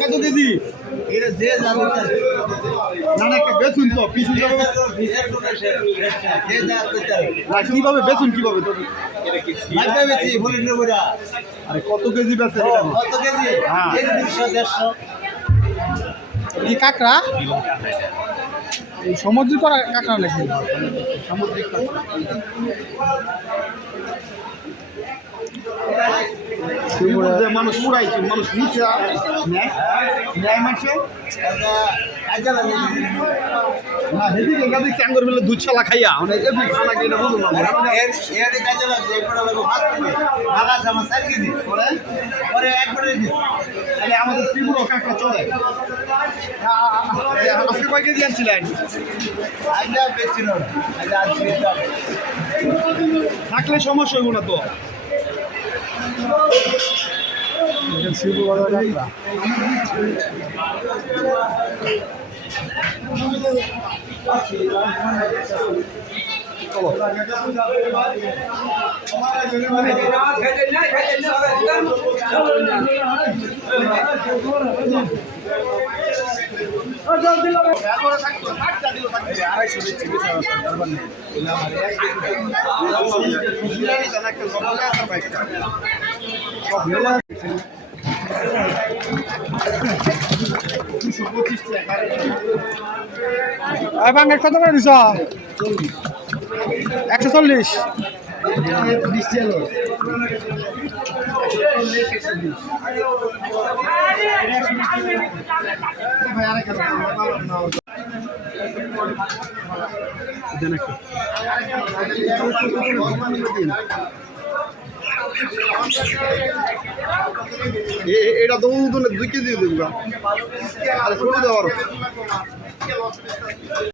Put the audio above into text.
কত কেজি? এটা যে যাবে না না একটা বেচুন তো পিছু যাবে না কিভাবে বেচুন কিভাবে তো লাগবে বেশি ভলিউমের করে আরে কত কেজি বেচে কত কেজি হ্যাঁ। এই 200 150 এই কাঁকড়া এই সমুদ্র করা কাঁকড়া নাকি সামুদ্রিক যে মানুষ পুরাইছে মানুষ নিচে নেয় নেয় মাসে কাজে লাগে না হেদিকে গাদি চাঙ্গর মিলে দুধ ছালা খাইয়া মানে এমনি খানা খেয়ে বলুন না এর কাজে লাগে একবার লাগবে 5 কেজি ভালো আছে আমার 4 কেজি পরে একবারে দিই তাহলে আমাদের ত্রিপুরা কাঁকড়া চলে আজকে কয় কেজি আনছিলেন আজকে বেচছিল আজকে আনছি থাকলে সমস্যা হইব না তো বাংলা কত করে দিছ 140 এটা তো 2 কেজি দেবো আর ছোট দেওয়ার